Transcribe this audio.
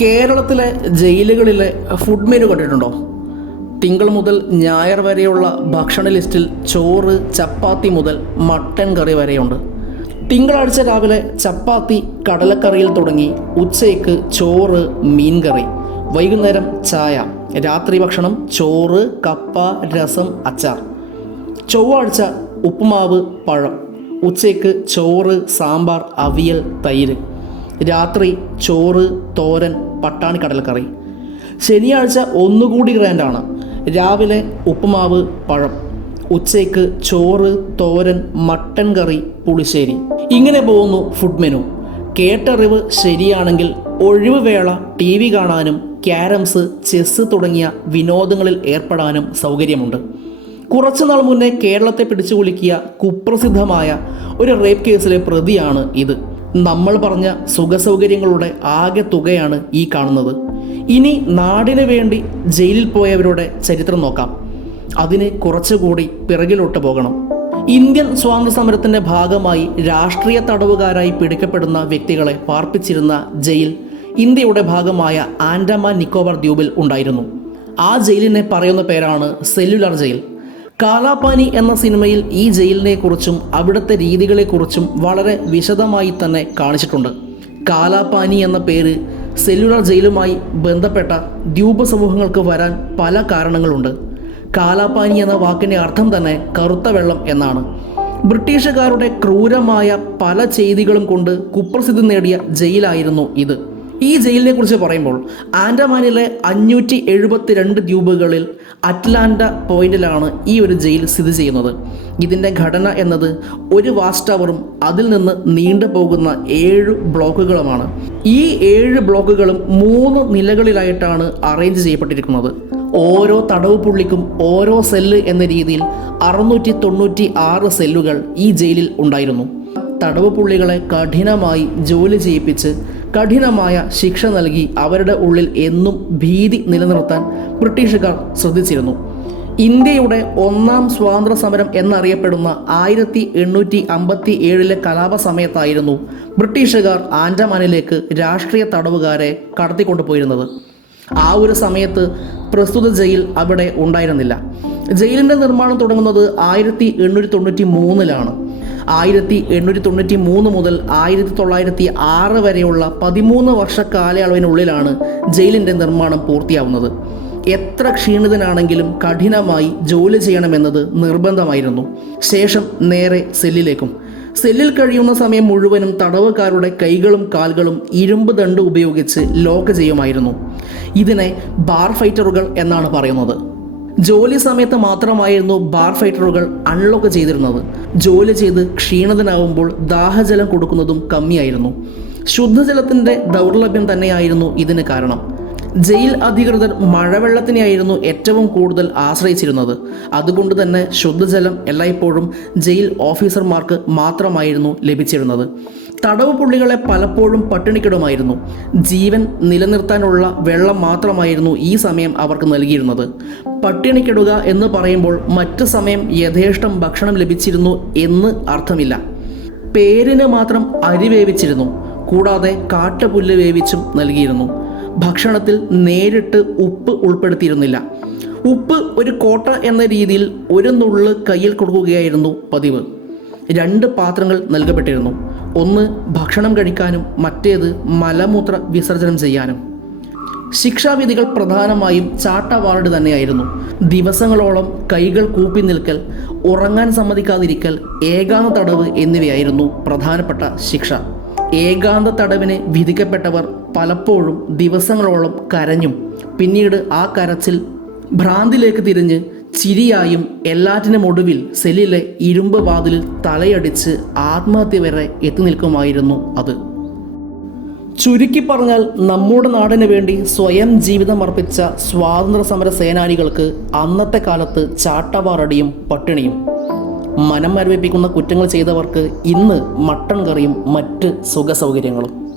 കേരളത്തിലെ ജയിലുകളിലെ food menu കണ്ടിട്ടുണ്ടോ? തിങ്കൾ മുതൽ ഞായർ വരെയുള്ള ഭക്ഷണ ലിസ്റ്റിൽ ചോറ് ചപ്പാത്തി മുതൽ മട്ടൻ കറി വരെയുണ്ട്. തിങ്കളാഴ്ച രാവിലെ ചപ്പാത്തി കടലക്കറിയിൽ തുടങ്ങി ഉച്ചയ്ക്ക് ചോറ് മീൻ കറി വൈകുന്നേരം ചായ രാത്രി ഭക്ഷണം ചോറ് കപ്പ രസം അച്ചാർ. ചൊവ്വാഴ്ച ഉപ്പുമാവ് പഴം ഉച്ചയ്ക്ക് ചോറ് സാമ്പാർ അവിയൽ തൈര്. രാത്രി ചോറ് തോരൻ പട്ടാണി കടലക്കറി. ശനിയാഴ്ച ഒന്നുകൂടി ഗ്രാൻഡാണ്. രാവിലെ ഉപ്പുമാവ് പഴം. ഉച്ചയ്ക്ക് ചോറ് തോരൻ മട്ടൻ കറി പുളിശ്ശേരി. ഇങ്ങനെ പോകുന്നു ഫുഡ് മെനു കേട്ടറിവ് ശരിയാണെങ്കിൽ ഒഴിവ് വേള ടി വി കാണാനും ക്യാരംസ് ചെസ്സ് തുടങ്ങിയ വിനോദങ്ങളിൽ ഏർപ്പെടാനും സൗകര്യമുണ്ട്. കുറച്ചു നാൾ മുന്നേ കേരളത്തെ പിടിച്ചു പിടിച്ചുകുലുക്കിയ കുപ്രസിദ്ധമായ ഒരു റേപ്പ് കേസിലെ പ്രതിയാണ് ഇത്. നമ്മൾ പറഞ്ഞ സുഖസൗകര്യങ്ങളുടെ ആകെ തുകയാണ് ഈ കാണുന്നത്. ഇനി നാടിനു വേണ്ടി ജയിലിൽ പോയവരുടെ ചരിത്രം നോക്കാം. അതിന് കുറച്ചുകൂടി പിറകിലോട്ട് പോകണം. ഇന്ത്യൻ സ്വാതന്ത്ര്യ സമരത്തിന്റെ ഭാഗമായി രാഷ്ട്രീയ തടവുകാരായി പിടിക്കപ്പെടുന്ന വ്യക്തികളെ പാർപ്പിച്ചിരുന്ന ജയിൽ ഇന്ത്യയുടെ ഭാഗമായ ആൻഡമാൻ നിക്കോബാർ ദ്വീപിൽ ഉണ്ടായിരുന്നു. ആ ജയിലിനെ പറയുന്ന പേരാണ് സെല്ലുലാർ ജയിൽ. കാലാപാനി എന്ന സിനിമയിൽ ഈ ജയിലിനെ കുറിച്ചും അവിടുത്തെ രീതികളെക്കുറിച്ചും വളരെ വിശദമായി തന്നെ കാണിച്ചിട്ടുണ്ട്. കാലാപാനി എന്ന പേര് സെല്ലുലാർ ജയിലുമായി ബന്ധപ്പെട്ട ദ്വീപ സമൂഹങ്ങൾക്ക് വരാൻ പല കാരണങ്ങളുണ്ട്. കാലാപാനി എന്ന വാക്കിന്റെ അർത്ഥം തന്നെ കറുത്ത വെള്ളം എന്നാണ്. ബ്രിട്ടീഷുകാരുടെ ക്രൂരമായ പല ചെയ്തികളും കൊണ്ട് കുപ്രസിദ്ധി നേടിയ ജയിലായിരുന്നു ഇത്. ഈ ജയിലിനെ കുറിച്ച് പറയുമ്പോൾ ആൻഡമാനിലെ അഞ്ഞൂറ്റി എഴുപത്തി രണ്ട് ദ്വീപുകളിൽ അറ്റ്ലാന്റ പോയിന്റിലാണ് ഈ ഒരു ജയിൽ സ്ഥിതി ചെയ്യുന്നത്. ഇതിന്റെ ഘടന എന്നത് ഒരു വാച്ച് ടവറും അതിൽ നിന്ന് നീണ്ടു പോകുന്ന ഏഴ് ബ്ലോക്കുകളുമാണ്. ഈ ഏഴ് ബ്ലോക്കുകളും മൂന്ന് നിലകളിലായിട്ടാണ് അറേഞ്ച് ചെയ്യപ്പെട്ടിരിക്കുന്നത്. ഓരോ തടവ് പുള്ളിക്കും ഓരോ സെല്ല് എന്ന രീതിയിൽ അറുന്നൂറ്റി തൊണ്ണൂറ്റി ആറ് സെല്ലുകൾ ഈ ജയിലിൽ ഉണ്ടായിരുന്നു. തടവ് പുള്ളികളെ കഠിനമായി ജോലി ചെയ്യിപ്പിച്ച് കഠിനമായ ശിക്ഷ നൽകി അവരുടെ ഉള്ളിൽ എന്നും ഭീതി നിലനിർത്താൻ ബ്രിട്ടീഷുകാർ ശ്രദ്ധിച്ചിരുന്നു. ഇന്ത്യയുടെ ഒന്നാം സ്വാതന്ത്ര്യ സമരം എന്നറിയപ്പെടുന്ന ആയിരത്തി എണ്ണൂറ്റി അമ്പത്തി ഏഴിലെ കലാപ സമയത്തായിരുന്നു ബ്രിട്ടീഷുകാർ ആൻഡമാനിലേക്ക് രാഷ്ട്രീയ തടവുകാരെ കടത്തിക്കൊണ്ടുപോയിരുന്നത്. ആ ഒരു സമയത്ത് പ്രസ്തുത ജയിൽ അവിടെ ഉണ്ടായിരുന്നില്ല. ജയിലിന്റെ നിർമ്മാണം തുടങ്ങുന്നത് ആയിരത്തി എണ്ണൂറ്റി തൊണ്ണൂറ്റി മൂന്നിലാണ് ആയിരത്തി എണ്ണൂറ്റി തൊണ്ണൂറ്റി മൂന്ന് മുതൽ ആയിരത്തി തൊള്ളായിരത്തി ആറ് വരെയുള്ള പതിമൂന്ന് വർഷ കാലയളവിനുള്ളിലാണ് ജയിലിന്റെ നിർമ്മാണം പൂർത്തിയാവുന്നത്. എത്ര ക്ഷീണിതനാണെങ്കിലും കഠിനമായി ജോലി ചെയ്യണമെന്നത് നിർബന്ധമായിരുന്നു. ശേഷം നേരെ സെല്ലിലേക്കും. സെല്ലിൽ കഴിയുന്ന സമയം മുഴുവനും തടവുകാരുടെ കൈകളും കാലുകളും ഇരുമ്പ് ദണ്ട് ഉപയോഗിച്ച് ലോക്ക് ചെയ്യുമായിരുന്നു. ഇതിനെ ബാർ ഫൈറ്ററുകൾ എന്നാണ് പറയുന്നത്. ജോലി സമയത്ത് മാത്രമായിരുന്നു ബാർ ഫൈറ്ററുകൾ അൺലോക്ക് ചെയ്തിരുന്നത്. ജോലി ചെയ്ത് ക്ഷീണിതനാവുമ്പോൾ ദാഹജലം കൊടുക്കുന്നതും കമ്മിയായിരുന്നു. ശുദ്ധജലത്തിന്റെ ദൗർലഭ്യം തന്നെയായിരുന്നു ഇതിന് കാരണം. ജയിൽ അധികൃതർ മഴവെള്ളത്തിനെയായിരുന്നു ഏറ്റവും കൂടുതൽ ആശ്രയിച്ചിരുന്നത്. അതുകൊണ്ട് തന്നെ ശുദ്ധജലം എല്ലായ്പ്പോഴും ജയിൽ ഓഫീസർമാർക്ക് മാത്രമായിരുന്നു ലഭിച്ചിരുന്നത്. തടവ് പുള്ളികളെ പലപ്പോഴും പട്ടിണിക്കിടുമായിരുന്നു. ജീവൻ നിലനിർത്താനുള്ള വെള്ളം മാത്രമായിരുന്നു ഈ സമയം അവർക്ക് നൽകിയിരുന്നത്. പട്ടിണിക്കിടുക എന്ന് പറയുമ്പോൾ മറ്റു സമയം യഥേഷ്ടം ഭക്ഷണം ലഭിച്ചിരുന്നു എന്ന് അർത്ഥമില്ല. പേരിന് മാത്രം അരി വേവിച്ചിരുന്നു. കൂടാതെ കാട്ടുപുല്ല് വേവിച്ചും നൽകിയിരുന്നു. ഭക്ഷണത്തിൽ നേരിട്ട് ഉപ്പ് ഉൾപ്പെടുത്തിയിരുന്നില്ല. ഉപ്പ് ഒരു കോട്ട എന്ന രീതിയിൽ ഒരു നുള്ള് കയ്യിൽ കൊടുക്കുകയായിരുന്നു പതിവ്. രണ്ട് പാത്രങ്ങൾ നൽകപ്പെട്ടിരുന്നു. ഒന്ന് ഭക്ഷണം കഴിക്കാനും മറ്റേത് മലമൂത്ര വിസർജനം ചെയ്യാനും. ശിക്ഷാവിധികൾ പ്രധാനമായും ചാട്ടവാർഡ് തന്നെയായിരുന്നു. ദിവസങ്ങളോളം കൈകൾ കൂപ്പി നിൽക്കൽ ഉറങ്ങാൻ സമ്മതിക്കാതിരിക്കൽ ഏകാന്ത തടവ് എന്നിവയായിരുന്നു പ്രധാനപ്പെട്ട ശിക്ഷ. ഏകാന്ത തടവിന് വിധിക്കപ്പെട്ടവർ പലപ്പോഴും ദിവസങ്ങളോളം കരഞ്ഞും പിന്നീട് ആ കരച്ചിൽ ഭ്രാന്തിലേക്ക് തിരിഞ്ഞ് ചിരിയായും എല്ലാറ്റിനും ഒടുവിൽ സെല്ലിലെ ഇരുമ്പ് വാതിലിൽ തലയടിച്ച് ആത്മഹത്യ വരെ എത്തി നിൽക്കുമായിരുന്നു അത്. ചുരുക്കി പറഞ്ഞാൽ നമ്മുടെ നാടിന് വേണ്ടി സ്വയം ജീവിതം അർപ്പിച്ച സ്വാതന്ത്ര്യ സമര സേനാനികൾക്ക് അന്നത്തെ കാലത്ത് ചാട്ടവാറടിയും പട്ടിണിയും. മനം മരവിപ്പിക്കുന്ന കുറ്റങ്ങൾ ചെയ്തവർക്ക് ഇന്ന് മട്ടൺ കറിയും മറ്റ് സുഖസൗകര്യങ്ങളും.